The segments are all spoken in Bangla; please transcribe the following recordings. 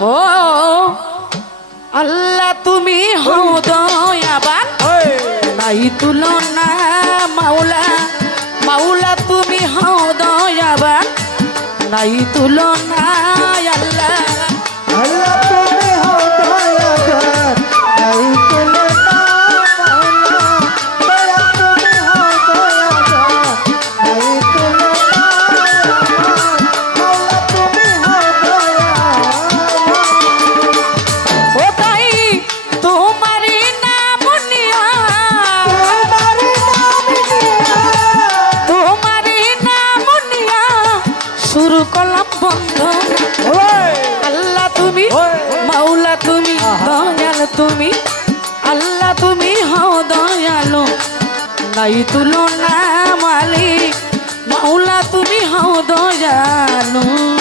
ও আল্লাহ তুমি হও দয়াবান। নাই তুলনা মাওলা মাওলা তুমি হও দয়াবান। নাই তুলনা শুরু করলাম বন্ধন আল্লাহ তুমি, মাওলা তুমি, দয়াল তুমি। আল্লাহ তুমি হও দয়ালু। নাই তুলনা মালিক, মাওলা তুমি হও দয়ালু।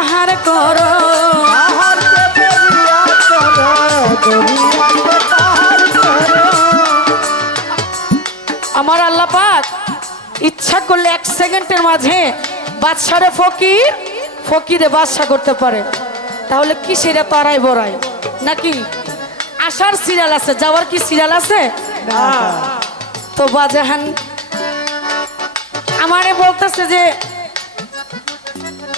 আহার করো। আমার আল্লাপাক ইচ্ছা করলে এক সেকেন্ডের মাঝে বাদশারে ফকির ফকিরে বাদশা করতে পারে। তাহলে কি সেটা তারাই বড়ায় নাকি আসার সিরিয়াল আছে যাওয়ার কি সিরিয়াল আছে? তো বাজাহান আমারে বলতেছে যে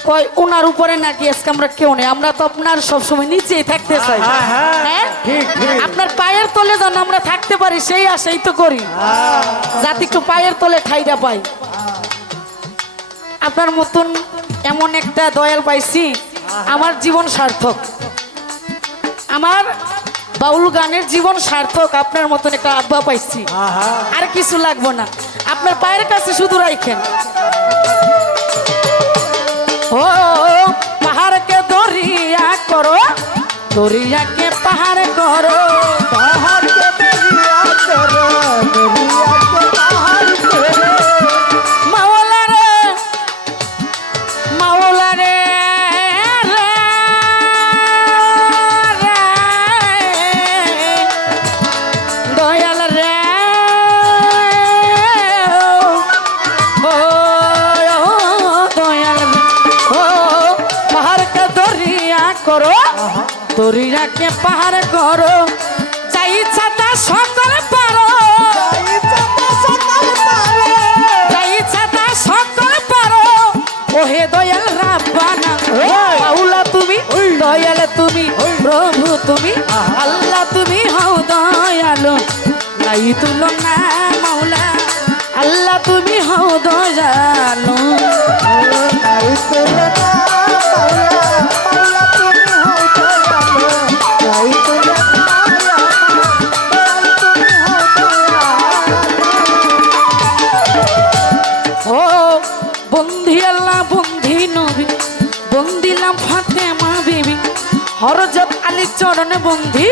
কয় ওনার উপরে নাকি আজকে আমরা কেউ নেই? আমরা তো আপনার সবসময় নিচেই থাকতে চাই। হ্যাঁ আপনার পায়ের তলে যেন আমরা থাকতে পারি সেই আশাই তো করি। যাতে একটু পায়ের তলে ঠাইটা পাই। আপনার মতন এমন একটা দয়াল পাইছি আমার জীবন সার্থক। আমার বাউল গানের জীবন সার্থক আপনার মতন একটা আব্বা পাইছি। আর কিছু লাগবো না। আপনার পায়ের কাছে শুধু রাইখেন। ও পাহাড়কে দরিয়া করো দরিয়াকে দরিয়াকে পাহাড় করো চাই ছাতা সকল পারো। চাই ছাতা সকল পারো। ওহে দয়াল রাব্বানা। মাওলা তুমি দয়াল তুমি প্রভু তুমি আল্লাহ তুমি হও দয়ালু। নাই তুলনা মাওলা আল্লাহ তুমি হও দয়ালু। হরজত আলী চরণে বন্ধি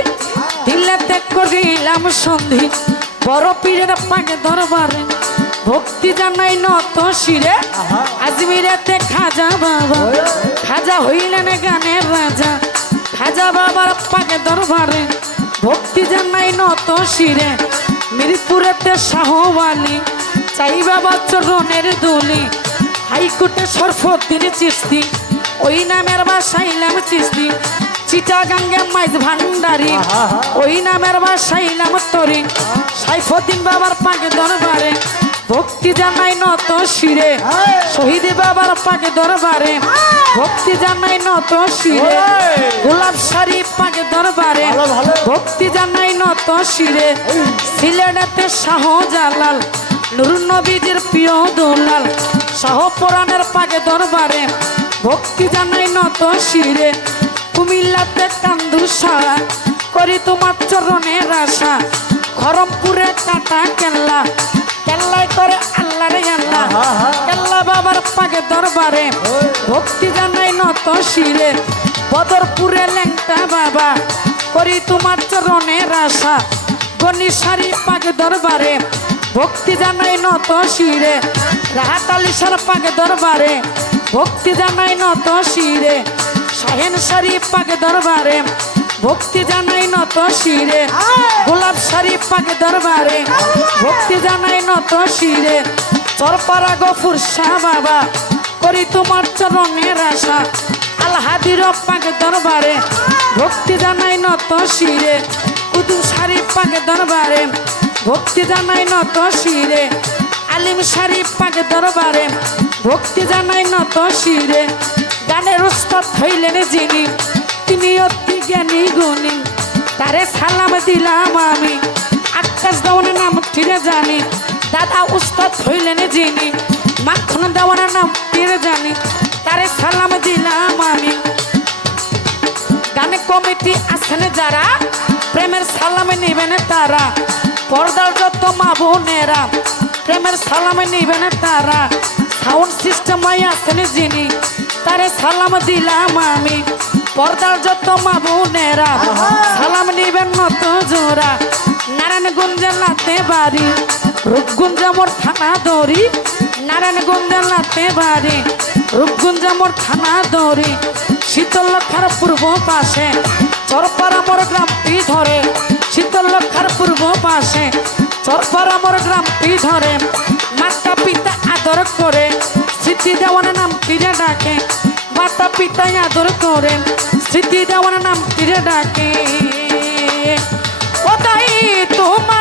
দিলেতে করিলাম সন্ধি। বড় পীরের পাকে দরবারে ভক্তি জানাই নত শিরে। আজমিরেতে খাজা বাবা, খাজা হইলেন গানের রাজা। খাজা বাবার পাকে দরবারে ভক্তি জানাই নত শিরে। মিরপুরেতে শাহওয়ালি, চাই বাবা চরণের দলি। হাইকোর্টে সরফদ্দিন চিস্তি ওই নামের বাসাইলাম চিস্তি চিটাগাঙ্গে মাইজ ভান্ডারি। ওই নামের বাসাইলাম তরি। সাইফুদ্দিন বাবার পাকে দরবারে। ভক্তি জানাই নত শিরে। শহীদ বাবার পাকে দরবারে। ভক্তি জানাই নত শিরে। গোলাপ শাড়ি পাকে দরবারে। ভক্তি জানাই নত শিরে। সিলেটেতে শাহজালাল নুর নবীজির প্রিয় দোলাল শাহ পুরাণের পাকে দরবারে। ভক্তি জানাই নত শিরে। কুমিল্লাতে কান্দু সারা করি তোমার চরণের আশা। খরমপুরে কাটা কেল্লা কেল্লায় করে আল্লাহ রে আল্লাহ কেল্লা বাবার পাকে দরবারে ভক্তি জানাই নত শিরে। বদরপুরে লেংটা বাবা করি তোমার চরণের আশা। গনিসারি পাক দরবারে ভক্তি জানাই নত শিরে। রাহাত আলিশার পাক দরবারে ভক্তি জানাই নত শিরে। শাহেন শরীফ পাক দরবারে, ভক্তি জানাই নত শিরে। গোলাপ শরীফ পাক দরবারে, ভক্তি জানাই নত শিরে। চরপাড়া গফুর শাহ বাবা, করি তোমার চরণের আশা। আলহাদির পাক দরবারে, ভক্তি জানাই নত শিরে। কুতুব শরীফ পাক দরবারে, ভক্তি জানাই নত শিরে। আলিম শরীফ পাক দরবারে, ভক্তি জানাই নত শিরে। গানের উস্তাদ হইলেন যিনি। তিনি অতি জ্ঞানী, গুণী। তারে সালাম দিলাম আমি। আকাশ দেওয়ানের নাম ফিরে জানি। দাদা উস্তাদ হইলেন যিনি। মাখন দেওয়ানের নাম ফিরে জানি। তারে সালাম দিলাম আমি। গানে কমিটি আছেন যারা, প্রেমের সালামে নিবেন তারা। পর্দার যত মা বোনেরা, প্রেমের সালামে নিবেন তারা। সাউন্ড সিস্টেম আছেন যিনি। তারে সালাম দিলাম আমি। পর্দার যত মা বোনেরা সালাম নিবেন নত জোড়া। নারায়ণগঞ্জে লাতে বাড়ি রূপগঞ্জ মোর থানা দড়ি। নারায়ণগঞ্জে লাতে বাড়ি রূপগঞ্জ মোর থানা দড়ি। শীতলক্ষার পূর্ব পাশে চরপাড়া মোর গ্রামটি ধরে। শীতলক্ষার পূর্ব পাশে চরপাড়া মোর গ্রামটি ধরে। মাতা পিতা আদর করে স্মৃতি ডাকে মাতা পিতা আদর করেন স্মৃতি দেওয়ার নাম তীরে ডাকে। ও তাই তোমার